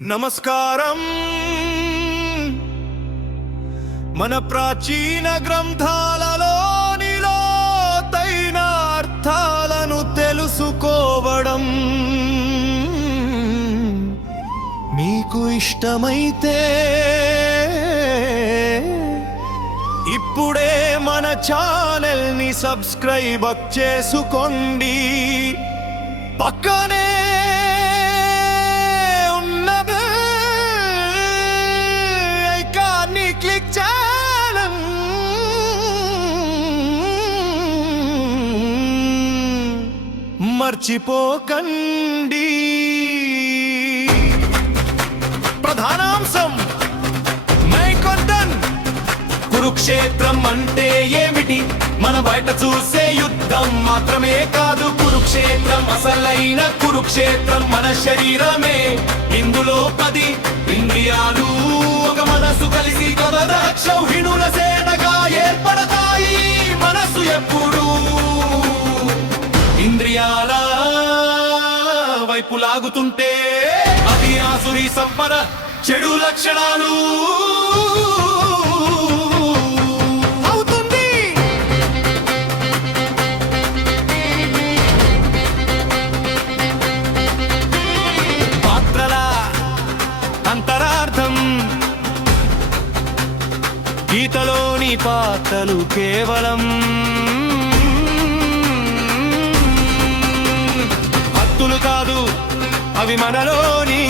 నమస్కారం. మన ప్రాచీన గ్రంథాలలోని లోతైన అర్థాలను తెలుసుకోవడం మీకు ఇష్టమైతే ఇప్పుడే మన ఛానల్ ని సబ్స్క్రైబ్ చేసుకోండి. పక్కనే క్లిక్ చేయడం మర్చిపోకండి. ప్రధానాంశం కురుక్షేత్రం అంటే ఏమిటి? మన బయట చూసే యుద్ధం మాత్రమే కాదు కురుక్షేత్రం. అసలైన కురుక్షేత్రం మన శరీరమే. ఇందులో 10 ఇంద్రియాలు ఒక మనసు కలిసి క్షౌహిణుల సేనగా ఏర్పడతాయి. మనసు ఎప్పుడు ఇంద్రియాల వైపు లాగుతుంటే అది ఆసురి సంపద, చెడు లక్షణాలు అవుతుంది. పాత్రల అంతరార్థం గీతలోని పాత్రలు కేవలం హత్తులు కాదు, అవి మనలోని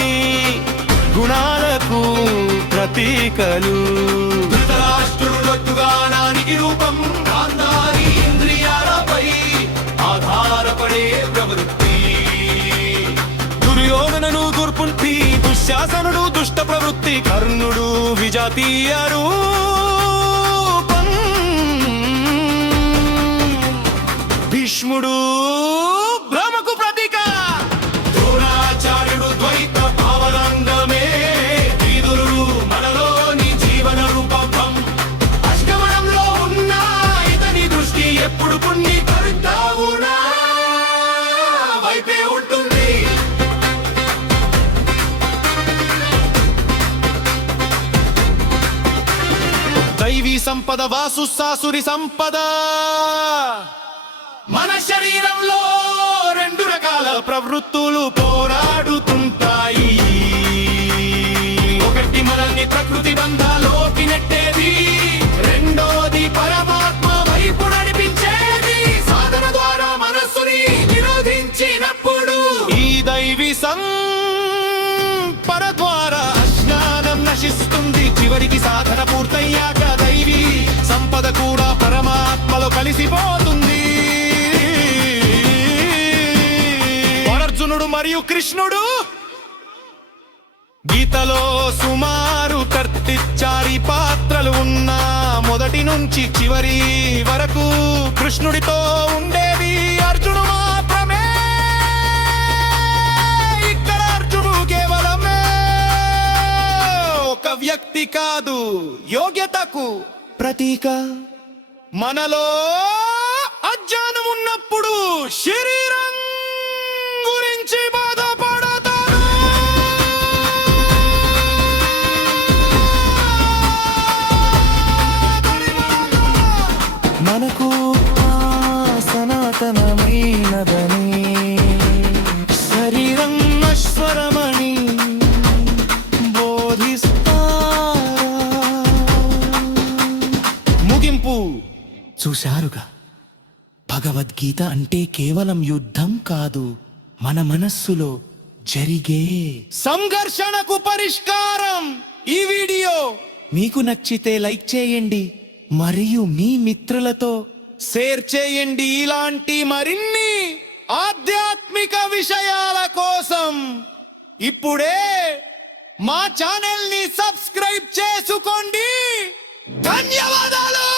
గుణాలకు ప్రతీకలు. ధృతరాష్ట్రుడొట్టుగానానికి రూపం గాంధారి ఇంద్రియాలపై ఆధారపడే ప్రవృత్తి. దుర్యోధనను దుర్పుంటి, దుశ్శాసనుడు దుష్ట ప్రవృత్తి, కర్ణుడు విజాతీయ రూపం, భీష్ముడు భ్రమకు ప్రతీక, ద్రోణాచార్యుడు ద్వైత భావనందమే, వీధులు మనలోని జీవన రూపం. అష్టమనంలో ఉన్న ఇతని దృష్టి ఎప్పుడు పుణ్య కరుతావునా వైపే ఉంటుంది. దైవీ సంపద వాసు సాసురి సంపద. మన శరీరంలో 2 రకాల ప్రవృత్తులు పోరాడుతుంటాయి. ఒకటి మనల్ని ప్రకృతి బంధాలోకి నెట్టేది, రెండోది పరమాత్మ వైపు నడిపించేది. సాధన ద్వారా మనస్సుని నిరోధించినప్పుడు ఈ దైవీ సంపద ద్వారా అజ్ఞానం నశిస్తుంది. చివరికి సాధన పూర్తయ్యాక దైవీ సంపద కూడా పరమాత్మలో కలిసిపోతుంది. అర్జునుడు మరియు కృష్ణుడు గీతలో సుమారు 34 పాత్రలు ఉన్నా మొదటి నుంచి చివరి వరకు కృష్ణుడితో ఉండేది అర్జును మాత్రమే. ఇక్కడ అర్జునుడు కేవలమే ఒక వ్యక్తి కాదు, యోగ్యతకు ప్రతీక. మనలో అజ్ఞానం ఉన్నప్పుడు శరీరం గురించి బాధపడతాను. మనకు సనాతనమైనదని శరీరం నశ్వరమని బోధిస్తారా? ముగింపు చూశారుగా, భగవద్గీత అంటే కేవలం యుద్ధం కాదు, మన మనస్సులో జరిగే సంఘర్షణకు పరిష్కారం. ఈ వీడియో మీకు నచ్చితే లైక్ చేయండి మరియు మీ మిత్రులతో షేర్ చేయండి. ఇలాంటి మరిన్ని ఆధ్యాత్మిక విషయాల కోసం ఇప్పుడే మా ఛానల్ ని సబ్స్క్రైబ్ చేసుకోండి. ధన్యవాదాలు.